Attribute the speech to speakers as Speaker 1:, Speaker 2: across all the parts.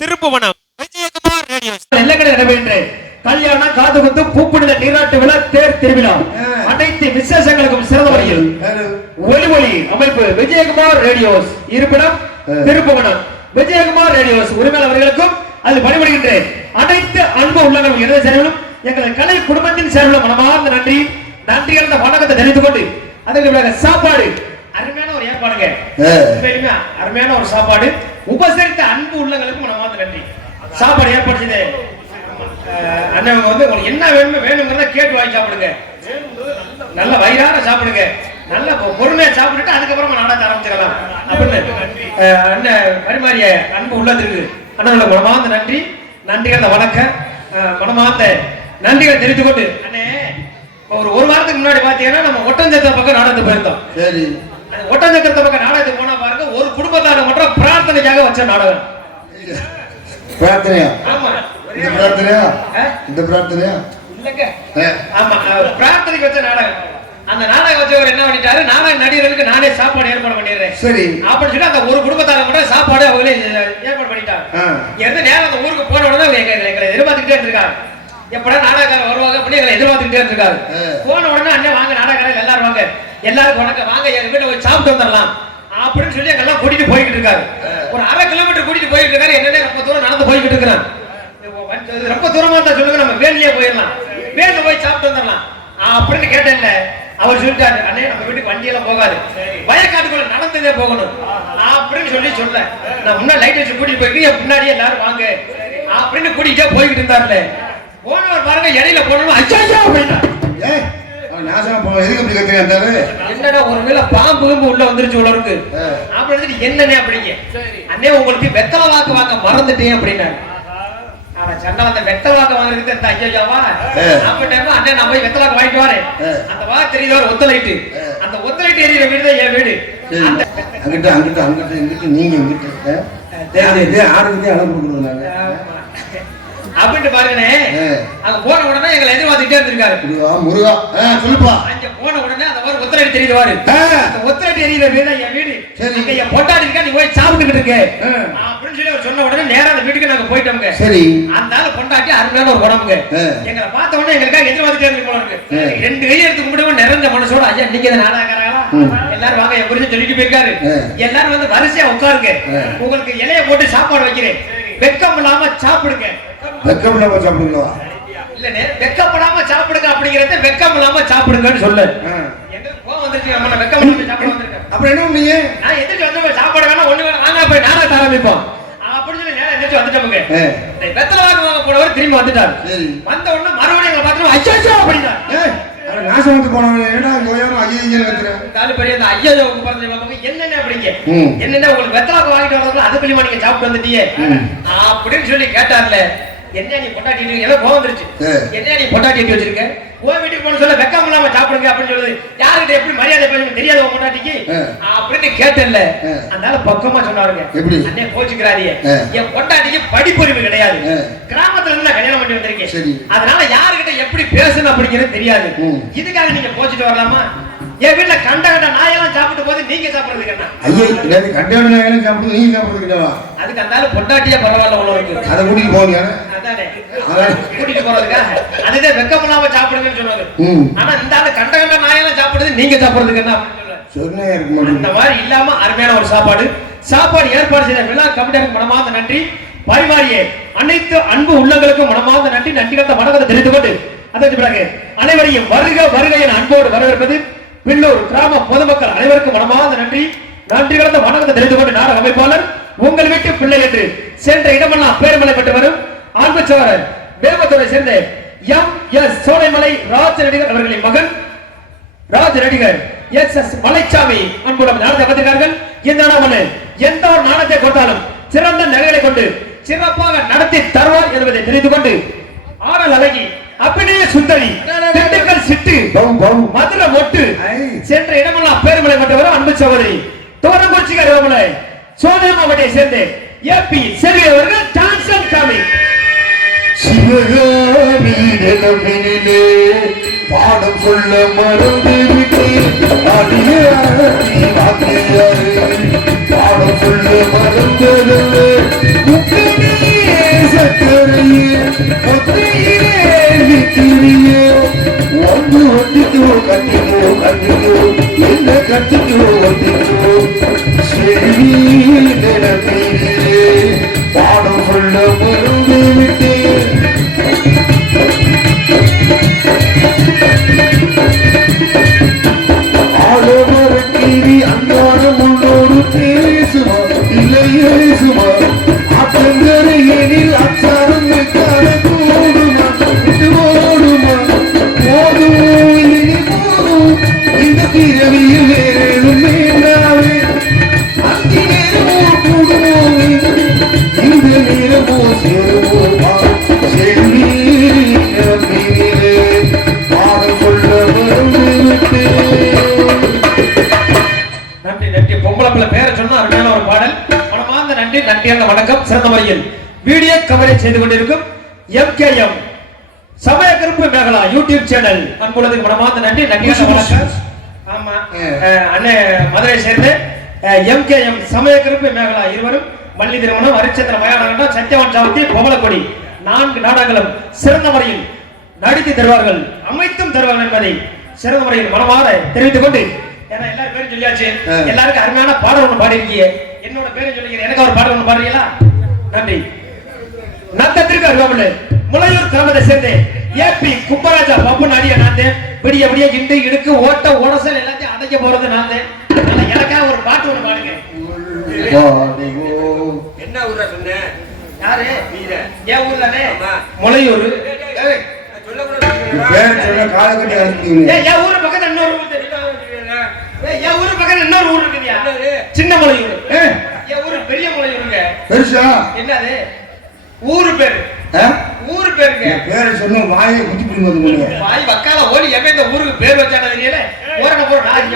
Speaker 1: Thiruppuvanam Vijayakumar radio
Speaker 2: எல்லக்கடை கல்யாணம் காது குத்து பூப்புனித நீராட்டு விழா தேர் திருவிழா. அனைத்து விசேஷங்களுக்கும் சிறந்த வழியில்? ஒலிமொழி அமைப்பு விஜயகுமார் ரேடியோஸ் இருப்பிடம். திருப்புவனம் விஜயகுமார் ரேடியோஸ் உரிமையாளர்களுக்கும் அதில் பணிபுரிகின்ற அனைத்து அன்பு உள்ளங்களும் இணைந்த சேனலும் எங்கள் கலை குடும்பத்தின் சேனலும் மனமார்ந்த நன்றி நன்றி கலந்த வணக்கத்தை தெரிந்து கொண்டு அதற்கு சாப்பாடு. அருமையான ஒரு ஏற்பாடுங்க. அருமையான ஒரு சாப்பாடு. உபசரித்த அன்பு உள்ளங்களுக்கு மனமார்ந்த நன்றி. சாப்பாடு ஏற்பாடு செய்த அஹ், அண்ணன் வந்து உங்களுக்கு என்ன வேணுமோ வேணுங்கிறத கேட்டு வாங்கி சாப்பிடுங்க. நல்ல வயிறார சாப்பிடுங்க. நல்ல பொறுமையா சாப்பிட்டுட்டு அதுக்கப்புறமா நாடகத்தை ஆரம்பிச்சிடலாம். அப்படின்னு. அண்ணன் பரிமாறிய அன்பு உள்ளத்திற்கு அண்ணனுக்கு மனமார்ந்த நன்றி. நன்றிகள் வணக்கம். மனமார்ந்த நன்றிகளை தெரிவித்துக் கொண்டு அண்ணே ஒரு ஒரு வாரத்துக்கு முன்னாடி பாத்தீங்கன்னா நம்ம ஒட்டஞ்சத்திர பக்கம் நாடகத்தை போயிருந்தோம்.
Speaker 3: சரி.
Speaker 2: ஒட்டஞ்சத்திரத்தை பக்கம் நாடகத்துக்கு போனா பாருங்க ஒரு குடும்பத்தார மட்டும் பிரார்த்தனைக்காக வச்ச நாடகம்.
Speaker 3: பிரார்த்தனையா? இந்த பிரார்த்தனையா? இந்த பிரார்த்தனையா.
Speaker 2: ஆமா. பிரார்த்தனைக்கு வச்ச நாடகம். அந்த நாடகம் வச்சவர் என்ன பண்ணிட்டாரு? நாடக நடிகர்களுக்கு நானே சாப்பாடு ஏற்பாடு பண்ணிடுறேன்.
Speaker 3: சரி.
Speaker 2: அப்படின்னு சொல்லி அந்த ஒரு குடும்பத்தார மட்டும் சாப்பாடு அவங்களே ஏற்பாடு பண்ணிட்டாங்க. இருந்து நேரம் அந்த ஊருக்கு போன உடனே எங்களை எதிர்பார்த்துக்கிட்டே இருக்காங்க எப்படா நாடகக்காரர் வருவாங்க அப்படின்னு எங்களை எதிர்பார்த்துக்கிட்டே
Speaker 3: ஆ.
Speaker 2: போன உடனே அண்ணன் வாங்க நாடகக்காரர் எல்லாரும் வாங்க. எல்லாருக்கும் வணக்கம். வாங்க எங்க வீட்டுல போய் சாப்பிட்டு வந்துடலாம் அப்படின்னு சொல்லி எங்க எல்லாம் கூட்டிட்டு போய்கிட்டு இருக்காரு. ஒரு அரை கிலோமீட்டர் கூட்டிட்டு போயிட்டு இருக்காரு என்னென்ன ரொம்ப தூரம் நடந்து போய்கிட்டு இருக்கிறான் ரொம்ப தூரமா இருந்தா சொல்லுங்க நம்ம வேன்லயே போயிடலாம். வேன்ல போய் சாப்பிட்டு வந்துடலாம். அப்படின்னு கேட்டேன்ல. அவர் சொல்லிட்டாரு அண்ணே நம்ம வீட்டுக்கு வண்டியெல்லாம் போகாது. வயக்காட்டுக்குள்ள நடந்ததே போகணும். அப்படின்னு சொல்லி சொல்ல நான் முன்னாடி லைட் வச்சு கூட்டிட்டு போயிட்டு முன்னாடியே எல்லாரும் வாங்க. அப்படின்னு கூட்டிகிட்டே போய்கிட்டு இருந்தாருல. போனவர் பாருங்க இடையில போனோம் ஐயா அப்படின்னா.
Speaker 3: நாசமா எதுக்கு இப்படி கத்துறீங்க இருந்தாரு
Speaker 2: என்னடா ஒரு வேளை பாம்பு உள்ள வந்துருச்சு உள்ள இருக்கு. அப்படின்னு என்னன்னே அப்படிங்க? அண்ணே உங்களுக்கு வெத்தலை வாக்கு வாங்க மறந்துட்டேன் அப்படின்னாரு ஆனா சண்டாளத்தை வெத்தலை வாக்கு வாங்குறதுக்கு இந்த ஐயாவா?
Speaker 3: ஆ.
Speaker 2: அப்ப அண்ணே நான் போய் வெத்தலை வாக்கு வாங்கிட்டு வரேன். அந்த வா தெரியுதா? ஒரு ஒத்தலைட்டு. அந்த ஒத்தலைட்டு எரியிற வீடு தான் என் வீடு.
Speaker 3: சரி.
Speaker 2: அந்த
Speaker 3: அங்கிட்ட அங்கிட்ட அங்கிட்ட இங்கிட்ட நீங்க இங்கிட்ட ஆ?
Speaker 2: சரி.
Speaker 3: இதே ஆறுதே அளவு கொடுக்குறது.
Speaker 2: அப்படின்ட்டு பாருங்கண்ணே
Speaker 3: ஆ.
Speaker 2: அங்க போன உடனே எங்களை எதிர்பார்த்துட்டே இருந்திருக்காரு
Speaker 3: முருகா சொல்லுப்பா
Speaker 2: அங்க போன உடனே அந்த மாதிரி ஒத்தலைட்டு தெரியுது பாரு
Speaker 3: ஆ.
Speaker 2: அந்த ஒத்தலைட்டு எரியிற வீடு என் வீடு
Speaker 3: சரி.
Speaker 2: என் பொட்டாடி இருக்கா நீ போய் சாப்பிட்டுக்கிட்டு இருக்க. அப்படின்னு சொல்லி அவர் சொன்ன உடனே நேரா அந்த வீட்டுக்கு நாங்க போயிட்டோம்ங்க
Speaker 3: சரி
Speaker 2: அந்த ஆளு பொண்டாட்டி அருமையான ஒரு உடம்புங்க. எங்களை பார்த்த உடனே எங்களுக்காக எதிர்பார்த்துட்டே இருக்கு போல இருக்கு. ரெண்டு கை எடுத்து கும்பிடுவோம் நிறைஞ்ச மனசோட ஐயா நாடாக்காரங்களா
Speaker 3: ம்.
Speaker 2: எல்லாரும் வாங்க என் புரிஞ்சு சொல்லிட்டு போயிருக்காரு. எல்லாரும் வந்து வரிசையா உட்காருங்க. உங்களுக்கு இலைய போட்டு சாப்பாடு வைக்கிறேன் வெக்கம் இல்லாம சாப்பிடுங்க
Speaker 3: வெக்கம் இல்லாம சாப்பிடுங்களா
Speaker 2: இல்லனே வெக்கப்படாம சாப்பிடுங்க அப்படிங்கறத வெக்கம் இல்லாம சாப்பிடுங்கன்னு சொல்லு. நான்
Speaker 3: அப்புறம் என்ன பண்ணீங்க?
Speaker 2: நான் எதிர்த்து வந்து சாப்பாடு வேணா ஒண்ணு வேணா வாங்க போய் நாடகத்தை ஆரம்பிப்போம். அப்படின்னு சொல்லி நேரம் எதிர்த்து வந்துட்டோமுங்க வெத்தலை வாங்க வாங்க போனவர் திரும்பி வந்துட்டார். வந்த உடனே மறுபடியும் எங்களை பார்த்துட்டு ஐயோ அப்படின்னா
Speaker 3: நாசம் வந்து ஐயோ
Speaker 2: இந்த ஆளு பெரிய அந்த ஐயோ உங்க பிறந்த என்னென்ன அப்படிங்க. என்னென்ன உங்களுக்கு வெத்தலாக்கு வாங்கிட்டு வரதுக்குள்ள அது பிள்ளைமா நீங்க சாப்பிட்டு வந்துட்டீங்க
Speaker 3: ம்.
Speaker 2: அப்படின்னு சொல்லி கேட்டார்ல. என்ன நீ பொட்டாட்டி எல்லாம் கோவம் வந்துருச்சு. என்ன நீ பொட்டாட்டி எட்டி வச்சிருக்க வீட்டுக்கு போன சொல்ல வெக்கம் இல்லாம சாப்பிடுங்க அப்படின்னு சொல்லுது யாருக்கிட்ட எப்படி மரியாதை பேசணும் தெரியாது
Speaker 3: ஆ.
Speaker 2: அப்படின்னு கேட்டல. அதனால பக்கமா சொன்னாருங்க
Speaker 3: எப்படி?
Speaker 2: அண்ணே கோச்சுக்கிறாரியே
Speaker 3: ஆ.
Speaker 2: என் பொட்டாட்டிக்கு படிப்பறிவு கிடையாது. கிராமத்துல இருந்து நான் கல்யாணம் பண்ணி வந்திருக்கேன். அதனால யாருக்கிட்ட எப்படி பேசணும் அப்படிங்கிறது தெரியாது. இதுக்காக நீங்க கோச்சிட்டு வரலாமா என் வீட்டுல கண்ட கண்ட நாயெல்லாம் சாப்பிட்டு போது நீங்க சாப்பிடுறதுக்கு என்ன
Speaker 3: ஐயோ சாப்பிடுறது நீங்க சாப்பிடுறதுக்கிட்டவா
Speaker 2: அதுக்கு அந்த ஆளு பொண்டாட்டியே பரவாயில்ல உழவுக்கு
Speaker 3: அதை கூட்டிட்டு போவீங்க.
Speaker 2: கூட்டிட்டு போறதுக்காக. அதுதான் வெக்கம் இல்லாம சாப்பிடுங்கன்னு சொன்னாரு ஆனா இந்த ஆளு கண்ட கண்ட நாயெல்லாம் சாப்பிடுறது நீங்க சாப்பிடுறதுக்கு என்ன
Speaker 3: மாட்டேங்குது
Speaker 2: மாதிரி இல்லாம அருமையான ஒரு சாப்பாடு. சாப்பாடு ஏற்பாடு செய்த விழா கமிட்டிக்கு மனமார்ந்த நன்றி. பரிமாறிய அனைத்து அன்பு உள்ளங்களுக்கும் மனமார்ந்த நன்றி. நன்றி கட்ட வணக்கத்தை தெரிந்து கொண்டு அதற்கு பிறகு அனைவரையும் வருக வருக என அன்போடு வரவேற்பது பில்லூர் கிராம பொதுமக்கள் அனைவருக்கும் மனமார்ந்த நன்றி. நன்றி கலந்த வணக்கத்தை தெரிந்து கொண்டு நாடக அமைப்பாளர் உங்கள் வீட்டு பிள்ளை என்று சென்ற இடமெல்லாம் பேருமலைப்பட்டு வரும். ஆண்பச்சோரர் வேமத்துறை சேர்ந்த எம் எஸ் சோலைமலை ராஜ நடிகர் அவர்களின் மகன் ராஜ நடிகர் எஸ் எஸ் மலைச்சாமி அன்புடன் நாடக வந்திருக்கார்கள் இந்த நாமனு எந்த ஒரு நாடகத்தை கொடுத்தாலும் சிறந்த நகைகளை கொண்டு சிறப்பாக நடத்தி தருவார் என்பதை தெரிந்து கொண்டு ஆடல் அழகி அப்படியே சுந்தரி திண்டுக்கல் சிட்டு மதுரை மொட்டு. சென்ற இடமெல்லாம் பேருமலை மற்றவர் அன்பு சகோதரி தோரங்குறிச்சி கருவமலை சோதனை மாவட்டத்தை சேர்ந்த ஏபி செல்வி அவர்கள் டான்சன் காமி.
Speaker 3: சிவகாமி நிலவினிலே பாடம் சொல்ல மறந்து விட்டேன் பாடம் சொல்ல மறந்ததில்லை.
Speaker 2: ஒன்று ஒன்றுக்கோ கட்டிக்கோ கட்டிக்கோ என்ன கட்டிக்கோ ஒன்றுக்கோ சரி முறையில் வீடியோ கவரேஜ் செய்து கொண்டிருக்கும் எம்கேஎம் சமய கருப்பு மேகலா யூடியூப் சேனல். அன்புள்ளதுக்கு மனமார்ந்த நன்றி நன்றியான வணக்கம். ஆமா. அஹ், அண்ணன் மதுரை சேர்ந்த எம்கேஎம் சமய கருப்பு மேகலா இருவரும் மல்லி திருமணம் ஹரிச்சந்திர மயானகண்டம் சத்யவன் சாவந்தி கோமலக்கொடி நான்கு நாடகங்களும் சிறந்த முறையில் நடித்து தருவார்கள். அமைத்தும் தருவார்கள் என்பதை சிறந்த முறையில் மனமாற தெரிவித்துக் கொண்டு ஏன்னா எல்லாரும் பேரும் சொல்லியாச்சு. எல்லாருக்கும் அருமையான பாடல் ஒன்று பாடிருக்கீங்க என்னோட பேரை சொல்லிக்கிறேன் எனக்கு ஒரு பாடல் ஒன்று பாடுறீங்களா? நன்றி. நத்தத்திற்கு அருகாமல் முளையூர் கிராமத்தை சேர்ந்து ஏபி கும்பராஜா பப்பு நாடிய நான் விடிய விடிய இண்டு இடுக்கு ஓட்ட ஓடசல் எல்லாத்தையும் அடைக்க போறது நான் எனக்காக ஒரு பாட்டு ஒன்று பாடுங்க.
Speaker 1: என்ன ஊரா சொன்ன?
Speaker 2: யாரு?
Speaker 1: நீத.
Speaker 2: என் ஊர் தானே. முளையூர்? சின்ன முளையூர்.
Speaker 3: ஏ
Speaker 2: என் ஊரு பெரிய முளையூருங்க
Speaker 3: பெருசா?
Speaker 2: என்னது? ஊரு பேரு? ஊரு பேருங்க.
Speaker 3: பேரை சொன்ன வாயை குத்தி
Speaker 2: வக்கால ஓடி எவன் இந்த ஊருக்கு பேர் வச்சானது தெரியல? ஓரண போற நான்.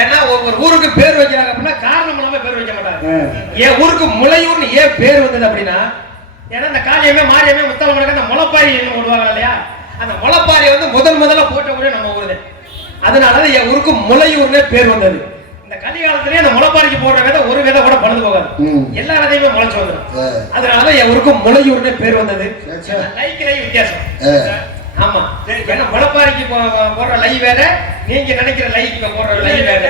Speaker 2: ஏன்னா ஒவ்வொரு ஊருக்கு பேர் வைக்கிறாங்க அப்படின்னா காரணம் இல்லாம பேர் வைக்க மாட்டாங்க. என் ஊருக்கு முளையூர்னு ஏன் பேர் வந்தது அப்படின்னா ஏன்னா இந்த காளியமே மாரியமே முத்தலமடக்க அந்த முளைப்பாரி போடுவாங்க இல்லையா? அந்த முளைப்பாரி வந்து முதல் முதல்ல போட்ட ஊரே நம்ம ஊரு அதனாலதான் என் ஊருக்கு முளையூர்னே பேர் வந்தது. இந்த கலிகாலத்திலேயே அந்த முளைப்பாரிக்கு போடுற விதை ஒரு விதை கூட பழுது போகாது. எல்லா விதையுமே முளைச்சு வந்துடும்
Speaker 3: ஆ.
Speaker 2: அதனால என் ஊருக்கு முளையூர்னே பேர் வந்தது. லைக் லை வித்தியாசம். ஆமா. ஏன்னா முளைப்பாரிக்கு போ- போடுற லை வேற நீங்க நினைக்கிற லைக்கு போடுற லை வேற.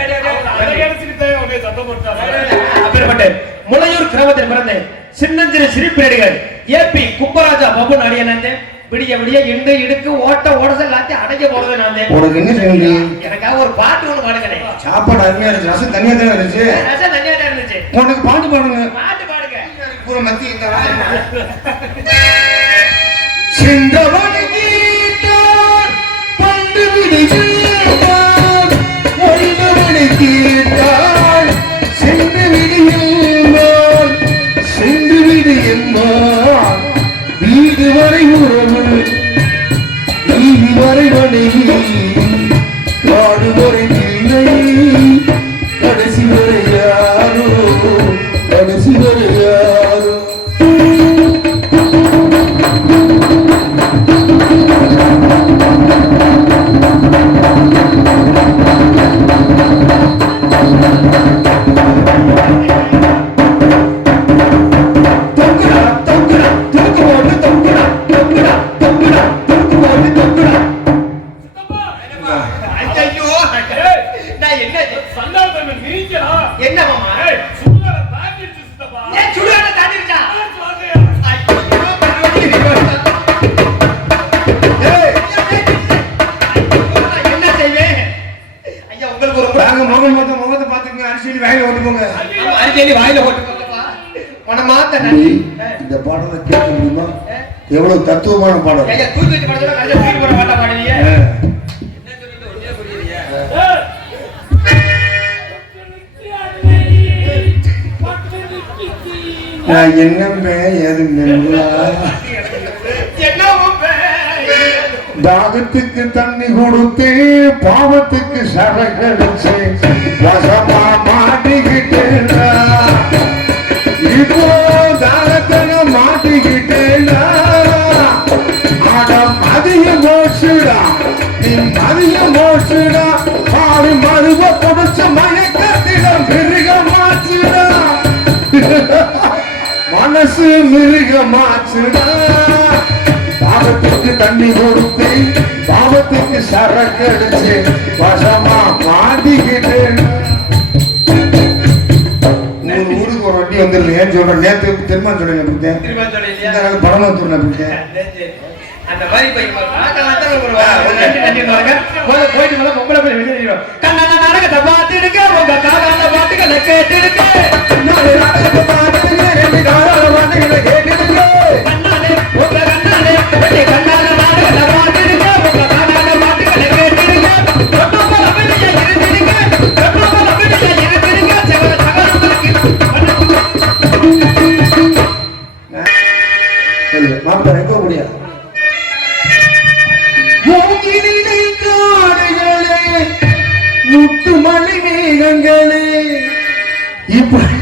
Speaker 2: அப்பேற்பட்ட முளையூர் கிராமத்தில் பிறந்த சின்னஞ்சிறு சிரிப்பு நடிகர் ஏபி கும்பராஜா பபு நடிகன் விடிய விடிய இண்டு இடுக்கு ஓட்ட ஓடச எல்லாத்தையும் அடைக்க போறது நான்.
Speaker 3: உனக்கு என்ன செய்யணும்
Speaker 2: எனக்காக ஒரு பாட்டு ஒண்ணு பாடுங்களேன்.
Speaker 3: சாப்பாடு அருமையா இருந்துச்சு ரசம் தனியா தானே இருந்துச்சு?
Speaker 2: ரசம் தனியா தான் இருந்துச்சு.
Speaker 3: உனக்கு பாட்டு பாடுங்க.
Speaker 2: பாட்டு பாடுங்க.
Speaker 3: பூரா மத்திய இந்த. ரசம்.
Speaker 1: சொல்லிட்டு ஒன்னே புரியலையே
Speaker 3: நான் என்னம்பே
Speaker 2: பேர்?
Speaker 3: தாகத்துக்கு தண்ணி கொடுத்து பாவத்துக்கு சரகடிச்சு வசமா மாட்டிக்கிட்டேனா மிருகமாச்சுடா பாவத்துக்கு தண்ணி கொடுத்து பாவத்துக்கு சரக்கு அடிச்சு வசமா மாட்டிக்கிட்டேன். மூணு ஊருக்கு ஒரு வண்டி வந்துருது. ஏன் சொல்றேன்? நேத்து திரும்ப
Speaker 2: திரும்ப சொல்லியா
Speaker 3: இந்த நாள் படம் வந்துருந்தேன் அப்படித்தேன்
Speaker 2: அந்த மாதிரி போயிட்டு பொம்பளை போய் வெளியே கண்ணால நாடகத்தை பார்த்துடுங்க உங்க காதால பாட்டுகளை கேட்டுடுங்க
Speaker 3: நாலு கண்களே இப்படி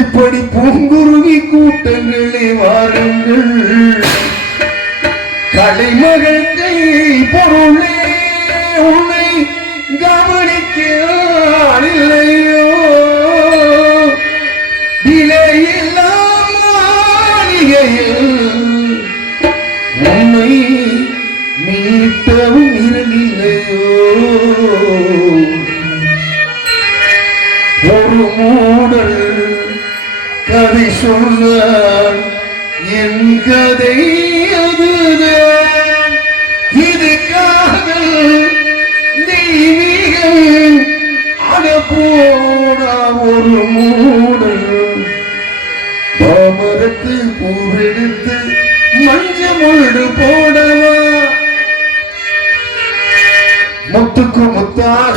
Speaker 3: இப்படி பூங்குருவி கூட்டங்களே வாருங்கள். கலைமகள் பொருளே உன்னை கவனிக்கையோ விலையில்லாமல் உன்னை மீட்டவும் இருந்தில்லையோ? மூடல் கதை சொல்ல என் கதை அதுதான் இது காதல் தெய்வீகம் அட போடா ஒரு மூடல். பாமரத்து பூவெடுத்து மஞ்ச போடவா. முத்துக்கு முத்தாக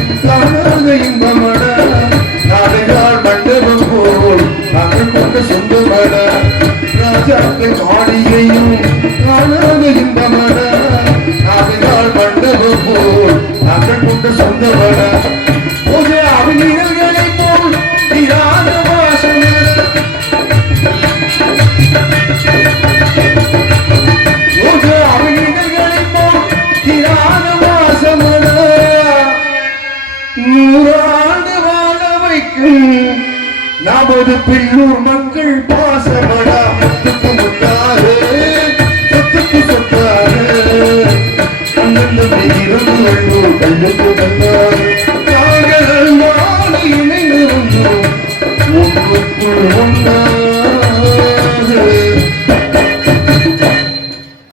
Speaker 3: தமிழகையும் நூறாண்டு வாழ வைக்கும். நமது பில்லூர் மக்கள் பாசமடா முத்துக்கு முத்தாறு சொத்துக்கு சொத்தாறு. அந்தந்த வீரம் கண்டுக்கு